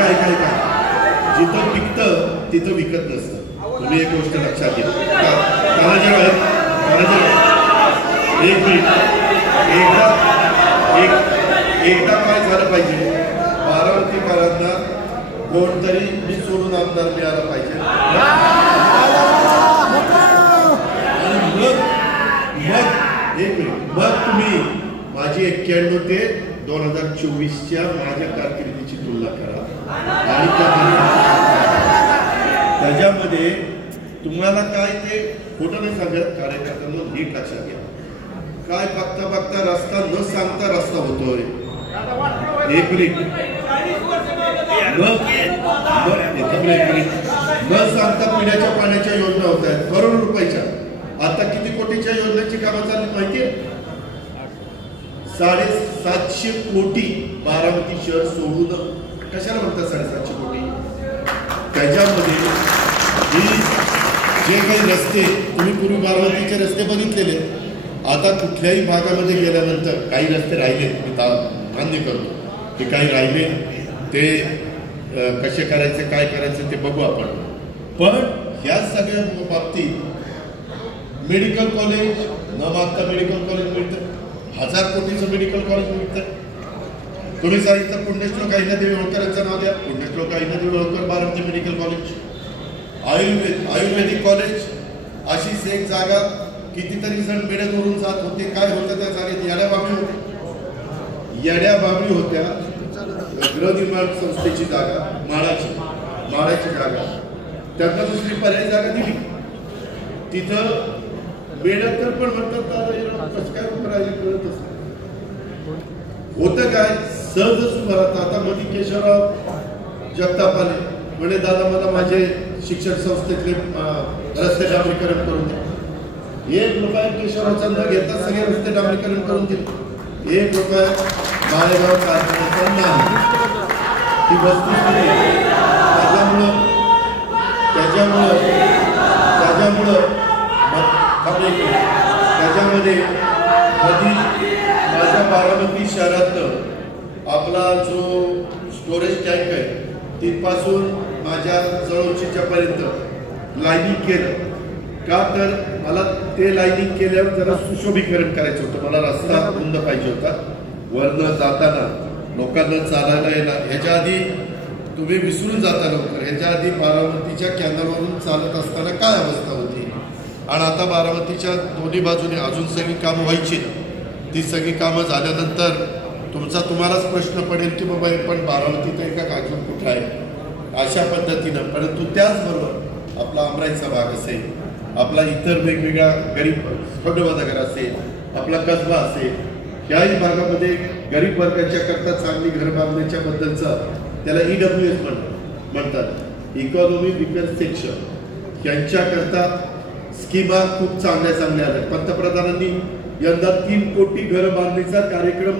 ऐका जिथं पिकतं तिथं विकत नसतं. तुम्ही एक गोष्ट लक्षात घ्या. एक मिनिट, एकदा काय झालं पाहिजे, बारामतीकरांना कोणतरी मी सोडून आमदार मिळाला पाहिजे. मग तुम्ही माझी 91 ते 2024च्या माझ्या कारकिर्दीची तुलना करा आणि त्याच्यामध्ये तुम्हाला काय ते खोटं नाही सांगत. कार्यकर्त्यांना नीट लक्षात घ्या. काय बघता रस्ता न सांगता रस्ता होतोय. एक मिनिट न सांगता पिण्याच्या पाण्याच्या योजना होत आहेत करोड रुपयाच्या. आता किती कोटीच्या योजनेची कामं चालली माहितीये? 750 कोटी बारामती शहर सोडून. कशाला म्हणतात 750 कोटी? त्याच्यामध्ये जे काही रस्ते तुम्ही पूर्वी बारामतीचे रस्ते बघितलेले, आता कुठल्याही भागामध्ये गेल्यानंतर काही रस्ते राहिले, मी मान्य करतो की काही राहिले, ते कसे करायचे काय करायचे ते बघू आपण. पण ह्या सगळ्या बाबतीत मेडिकल कॉलेज न मागता मेडिकल कॉलेज मिळतं. 1000 कोटीचं मेडिकल कॉलेज मिळतं. तुम्ही सांगितलं पुण्यश्लोक अहिल्यादेवी होळकरांचं नाव द्या. पुण्यश्लोक अहिल्यादेवी होळकर बारामती मेडिकल कॉलेज. आयुर्वेदिक कॉलेज, अशीच एक जागा कितीतरी जण बेड्यावरून जात होते. काय होतं त्या जागेत? येड्याबाबी होत्या. गृहनिर्माण संस्थेची जागा, माळाची जागा, त्यांना दुसरी पर्यायी जागा दिली. तिथं बेड्यात पण म्हणतात कसं काय राहिले कळतच होतं. काय सहजच उभारत. आता मध्ये केशवराव जगताप आले, म्हणे दादा मला माझे शिक्षण संस्थेतले रस्ते डांबरीकरण करून द्या. 1 रुपया केशवरावचा न घेता सगळे रस्ते डांबरीकरण करून दिले. 1 रुपया माळेगाव कारखान्याचा नाही. ही वस्तू त्याच्यामध्ये माझ्या बारामती शहरातलं आपला जो स्टोरेज टँक आहे तिथपासून माझ्या जवळचीच्या पर्यंत लाईनिंग केलं. का तर मला ते लाईनिंग केल्यावर जरा सुशोभीकरण करायचं होतं. मला रस्ता रुंद पाहिजे होता. वरनं जाताना लोकांना चालायला येणार. ह्याच्या आधी तुम्ही विसरून जाता लवकर. ह्याच्या आधी बारामतीच्या कॅनलवरून चालत असताना काय अवस्था होती, आणि आता बारामतीच्या दोन्ही बाजूने अजून सगळी कामं व्हायची. ती सगळी कामं झाल्यानंतर तुम्हालाच प्रश्न पडेल की बाबा हे पण बारामतीत आहे का अजून कुठं आहे, अशा पद्धतीनं. परंतु त्याचबरोबर आपला अमराईचा भाग असेल, आपला इतर वेगवेगळ्या गरीब नगर असेल, आपला कसबा असेल, याही भागामध्ये गरीब वर्गाच्या करता चांगली घर बांधण्याच्या बद्दलचं त्याला EWS म्हणतात, इकॉनॉमी विकास सेक्शन. यांच्याकरता स्कीमा खूप चांगल्या आल्या. पंतप्रधानांनी यंदा 3 कोटी घरं बांधणीचा कार्यक्रम